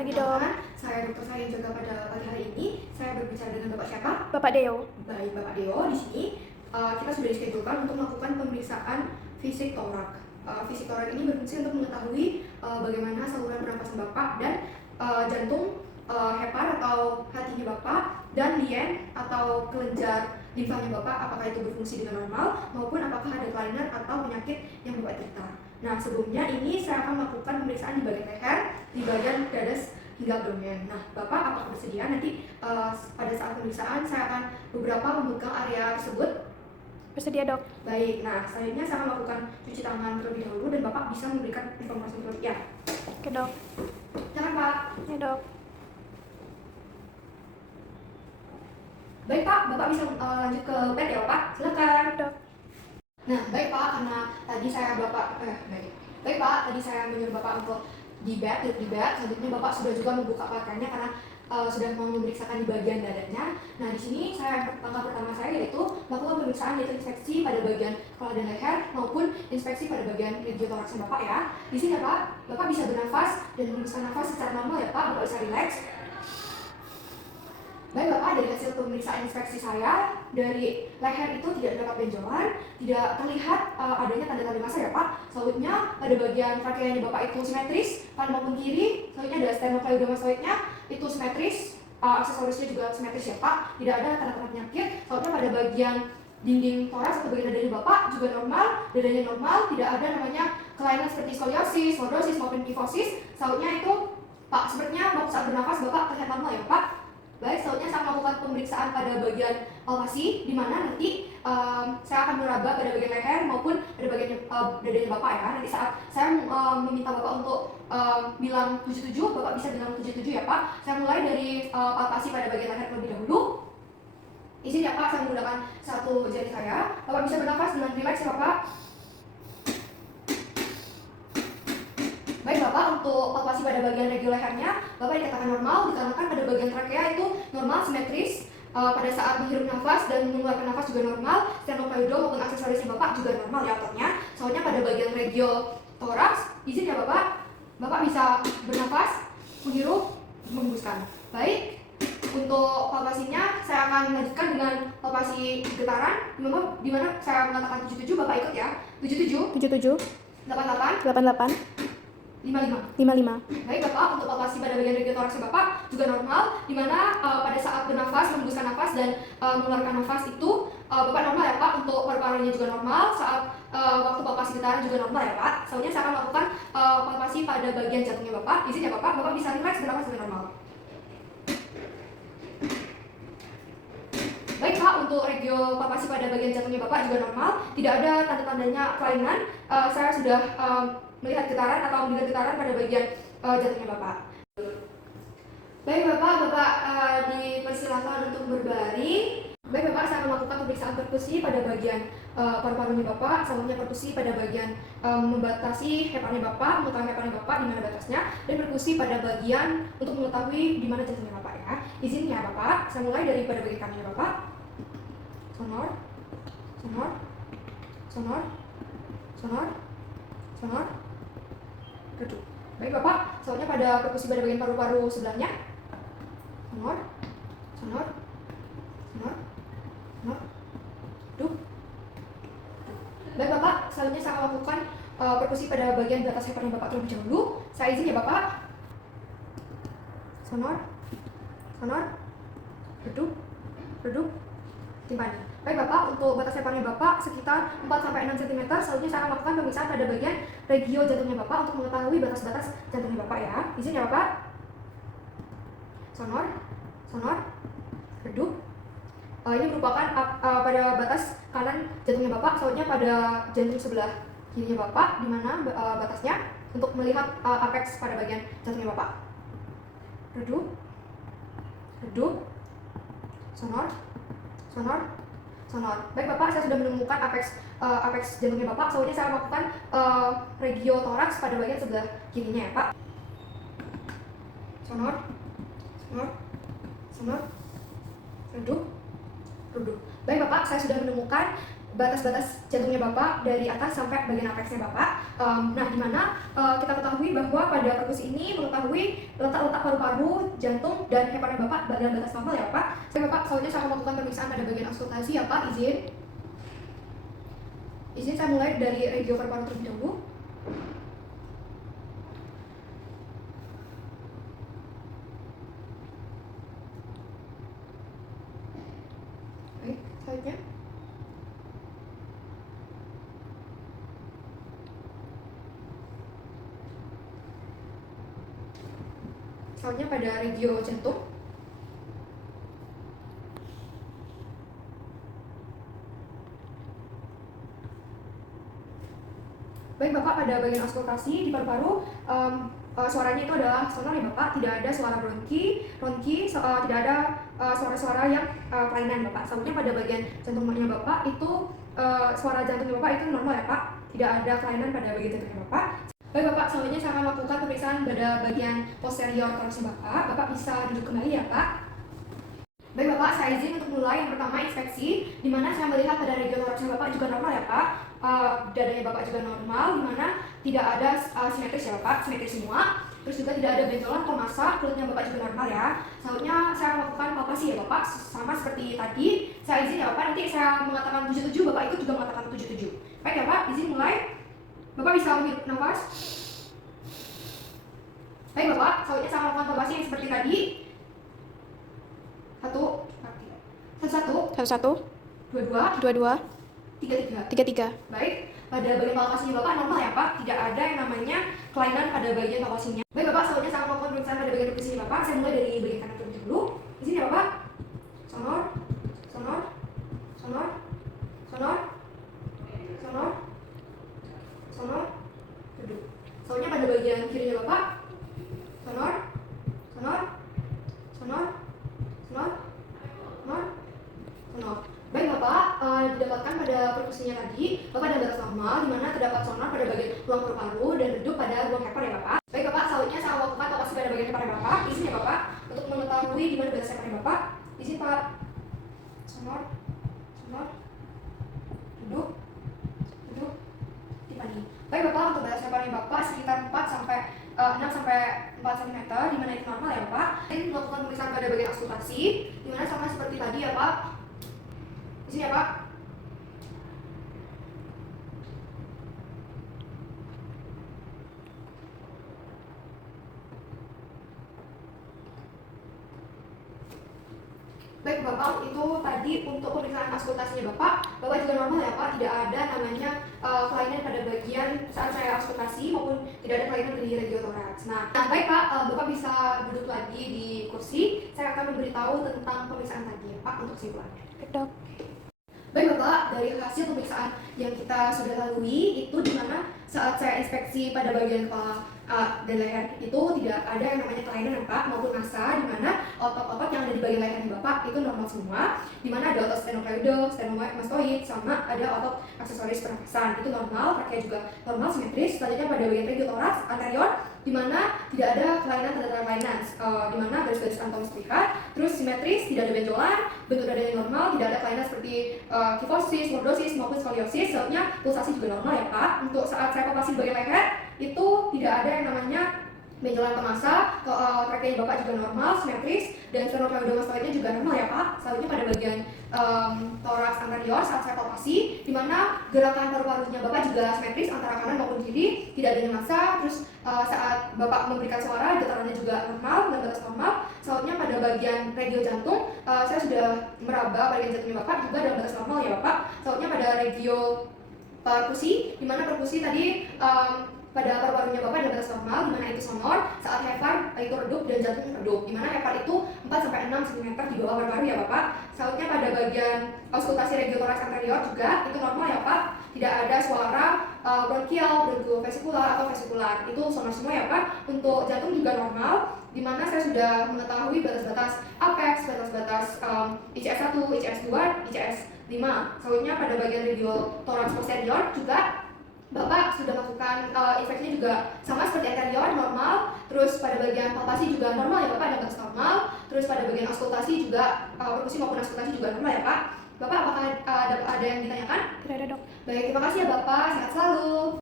Pagi dok. Saya Dr. Sahin juga pada pagi hari ini. Saya berbicara dengan Bapak siapa? Bapak Deo. Baik, Bapak Deo. Di sini kita sudah dischedulkan untuk melakukan pemeriksaan fisik torak. Fisik torak ini berfungsi untuk mengetahui bagaimana saluran pernapasan Bapak dan jantung, hepar atau hatinya Bapak, dan lien atau kelenjar limfanya Bapak, apakah itu berfungsi dengan normal maupun apakah ada kelainan atau penyakit yang Bapak derita. Nah, sebelumnya ini saya akan melakukan pemeriksaan di bagian leher, di bagian dada hingga abdomen. Nah, Bapak apakah bersedia? Nanti pada saat pemeriksaan saya akan beberapa memegang area tersebut. Bersedia dok. Baik, nah selanjutnya saya akan melakukan cuci tangan terlebih dahulu dan Bapak bisa memberikan informasi terlebih. Ya. Oke dok. Jangan Pak. Ya dok. Baik Pak, Bapak bisa lanjut ke bed ya Pak. Silakan. Dok. Nah, baik Pak, karena tadi saya baik Pak, tadi saya menyuruh Bapak untuk duduk di bed. Selanjutnya Bapak sudah juga membuka pakaiannya karena sudah mau memeriksakan di bagian dadanya. Nah, di sini langkah pertama saya yaitu melakukan pemeriksaan, yaitu inspeksi pada bagian kepala dan leher maupun inspeksi pada bagian regiotoraksnya Bapak ya. Di sini ya Pak, Bapak bisa bernafas dan menghembuskan nafas secara normal ya Pak, Bapak bisa rileks. Baik Bapak, dari hasil pemeriksaan inspeksi saya, dari leher itu tidak terdapat benjolan, tidak terlihat adanya tanda-tanda massa ya Pak. Selanjutnya pada bagian trakeanya Bapak itu simetris, kanan maupun kiri. Selanjutnya ada sternocleidomastoidnya itu simetris, aksesorisnya juga simetris ya Pak. Tidak ada tanda-tanda penyakit. Selanjutnya pada bagian dinding toraks atau bagian dadanya Bapak juga normal, dadanya normal, tidak ada namanya kelainan seperti skoliosis, lordosis maupun kifosis. Selanjutnya itu Pak, sepertinya waktu saat bernafas Bapak terlihat normal ya Pak. Baik, selanjutnya saya melakukan pemeriksaan pada bagian palpasi, di mana nanti saya akan meraba pada bagian leher maupun pada bagian dadanya Bapak ya. Nanti saat saya meminta Bapak untuk bilang 77, Bapak bisa bilang 77 ya Pak. Saya mulai dari palpasi pada bagian leher terlebih dahulu. Izin ya Pak, saya menggunakan satu jari saya. Bapak bisa bernafas dengan rileks ya Bapak. Baik Bapak, untuk palpasi pada bagian regio lehernya Bapak dikatakan normal dikarenakan pada bagian trakea itu normal, simetris. Pada saat menghirup nafas dan mengeluarkan nafas juga normal. Sternocleido maupun aksesorisnya Bapak juga normal ya ototnya. Soalnya pada bagian regio toraks, izin ya Bapak, Bapak bisa bernafas, menghirup, menghembuskan. Baik, untuk palpasinya saya akan lanjutkan dengan palpasi getaran, di mana saya mengatakan 77, Bapak ikut ya. 77, 77, 88, 88, 55. 55. Baik Bapak, untuk palpasi pada bagian regiotoraksnya Bapak juga normal, di mana pada saat bernafas, menghembuskan nafas dan mengeluarkan nafas itu Bapak normal ya Pak. Untuk paru-parunya juga normal, saat waktu palpasi getaran juga normal ya Pak. Selanjutnya saya akan melakukan palpasi pada bagian jantungnya Bapak. Izin ya Bapak, Bapak bisa rileks bernafas dengan normal. Baik Pak, untuk regio palpasi pada bagian jantungnya Bapak juga normal, tidak ada tanda-tandanya kelainan. Saya sudah melihat getaran atau mendengar getaran pada bagian jantungnya Bapak. Baik Bapak dipersilakan untuk berbaring. Baik Bapak, saya akan melakukan pemeriksaan perkusi pada bagian paru-parunya Bapak. Selanjutnya perkusi pada bagian membatasi heparnya Bapak, mengetahui heparnya Bapak di mana batasnya, dan perkusi pada bagian untuk mengetahui di mana jantungnya Bapak ya. Izinnya Bapak, saya mulai dari pada bagian kanannya Bapak. Sonor, sonor, sonor, sonor, sonor, redup. Baik Bapak, soalnya pada perkusi pada bagian paru-paru sebelahnya. Sonor, sonor, sonor, sonor, redup. Baik Bapak, selanjutnya saya akan lakukan perkusi pada bagian batas heparnya Bapak terlebih dahulu. Saya izin ya Bapak. Sonor, sonor, redup, redup, timpani. Baik Bapak, untuk batas heparnya Bapak sekitar 4-6 cm. Selanjutnya saya akan melakukan pemeriksaan pada bagian regio jantungnya Bapak untuk mengetahui batas-batas jantungnya Bapak ya. Izin ya Bapak. Sonor, sonor, redup. Ini merupakan pada batas kanan jantungnya Bapak. Selanjutnya pada jantung sebelah kirinya Bapak, di mana batasnya untuk melihat apex pada bagian jantungnya Bapak. Redup, redup, sonor, sonor, sonor. Baik Bapak, saya sudah menemukan apex jantungnya Bapak. Selanjutnya saya melakukan regio toraks pada bagian sebelah kirinya ya Pak. Sonor, sonor, sonor, redup, redup. Baik Bapak, saya sudah menemukan batas-batas jantungnya Bapak dari atas sampai bagian apexnya Bapak. Nah, di mana kita ketahui bahwa pada perkusi ini mengetahui letak-letak paru-paru, jantung, dan heparin Bapak dalam batas normal ya Pak. Bapak, selanjutnya saya akan melakukan pemeriksaan pada bagian auskultasi ya Pak, izin saya mulai dari regio paru-paru terlebih dahulu. Baik, selanjutnya. Selanjutnya pada regio jantung. Baik Bapak, pada bagian auskultasi di paru-paru suaranya itu adalah sonor ya Bapak, tidak ada suara ronki, tidak ada suara-suara yang kelainan Bapak. Selanjutnya pada bagian jantungnya Bapak itu suara jantungnya Bapak itu normal ya Pak, tidak ada kelainan pada bagian jantungnya Bapak. Baik Bapak, selanjutnya saya akan melakukan pemeriksaan pada bagian posterior torax Bapak. Bapak bisa duduk kembali ya Pak. Baik Bapak, saya izin untuk mulai. Yang pertama inspeksi, di mana saya melihat pada regio toraxnya Bapak juga normal ya Pak. Dadanya Bapak juga normal, di mana tidak ada simetris ya Bapak, simetris semua. Terus juga tidak ada benjolan atau massa, kulitnya Bapak juga normal ya. Selanjutnya saya akan melakukan palpasi ya Bapak, sama seperti tadi. Saya izin ya Bapak, nanti saya mengatakan 77, Bapak ikut juga mengatakan 77. Baik ya Pak, izin mulai. Bapak bisa menghirup nafas. Baik Bapak, selanjutnya saya melakukan palpasi yang seperti tadi. Satu, dua, tiga. Baik, pada bagian palpasinya Bapak normal ya Pak, tidak ada yang namanya kelainan pada bagian palpasinya. Baik Bapak, selanjutnya saya melakukan pemeriksaan pada bagian palpasinya Bapak. Saya mulai dari bagian kanan terlebih dahulu. Izin ya Bapak. Sonor, duduk. Selanjutnya pada bagian kirinya Bapak. Sonor. Baik Bapak, didapatkan pada perkusinya tadi, Bapak ada batas normal, di mana terdapat sonor pada bagian ruang paru-paru dan redup pada ruang hepar ya Bapak. Baik Bapak, selanjutnya saya melakukan palpasi pada bagian hepar ya Bapak. Izin ya Bapak, untuk mengetahui di mana batas hepar ya Bapak. Izin Pak. Sonor, duduk, tipani. Baik Bapak, untuk batas heparnya Bapak sekitar 6 sampai 4 cm, di mana itu normal ya Bapak. Ini melakukan pemeriksaan pada bagian auskultasi, di mana sama seperti tadi ya Pak. Izin ya Pak. Baik Bapak, itu tadi untuk pemeriksaan auskultasinya Bapak. Bapak juga normal ya Pak, tidak ada namanya kelainan pada bagian saat saya auskultasi maupun tidak ada kelainan di regio toraks. Nah baik Pak, Bapak bisa duduk lagi di kursi. Saya akan memberitahu tentang pemeriksaan tadi ya Pak untuk kesimpulannya. Dok. Baik Bapak, dari hasil pemeriksaan yang kita sudah lalui itu dimana saat saya inspeksi pada bagian kepala dan leher itu tidak ada yang namanya kelainan Pak maupun massa, di mana otot-otot yang ada di bagian leher Bapak itu normal semua, di mana ada otot sternocleidomastoid, sternocleidomastoid, sama ada otot aksesoris pernapasan itu normal, trachea juga normal simetris. Selanjutnya pada bagian regio toraks anterior, di mana tidak ada tanda-tanda kelainan, di mana garis-garis anatomis terlihat, terus simetris, tidak ada benjolan, bentuk dadanya normal, tidak ada kelainan seperti kifosis, lordosis maupun skoliosis. Selanjutnya pulsasi juga normal ya Pak. Untuk saat saya palpasi bagian leher itu tidak ada yang namanya benjolan atau massa, trachea Bapak juga normal, simetris, dan sternocleidomastoidnya juga normal ya Pak. Selanjutnya pada bagian toraks anterior saat saya palpasi, di mana gerakan paru-parunya Bapak juga simetris antara kanan maupun kiri, tidak ada massa. Terus saat Bapak memberikan suara, getarannya juga normal, dan batas normal. Selanjutnya pada bagian regio jantung, saya sudah meraba bagian jantungnya Bapak juga dalam batas normal ya Bapak. Selanjutnya pada regio perkusi, di mana perkusi tadi pada paru-parunya Bapak ada batas normal, di mana itu sonor, saat hepar itu redup dan jantung redup, di mana hepar itu 4 sampai 6 cm di bawah paru-paru ya Bapak. Selanjutnya pada bagian auskultasi regio toraks anterior juga itu normal ya Pak, tidak ada suara bronkial, bronkofesikular atau vesikular, itu sonor semua ya Pak. Untuk jantung juga normal, di mana saya sudah mengetahui batas-batas apex, batas-batas ICS 1, ICS 2, ICS 5. Selanjutnya pada bagian regio toraks posterior juga Bapak sudah melakukan inspeksinya juga sama seperti anterior, normal. Terus pada bagian palpasi juga normal ya Bapak, ada batas normal. Terus pada bagian auskultasi juga, perkusi maupun auskultasi juga normal ya Pak. Bapak, apakah ada yang ditanyakan? Tidak ada dok. Baik, terima kasih ya Bapak, sehat selalu.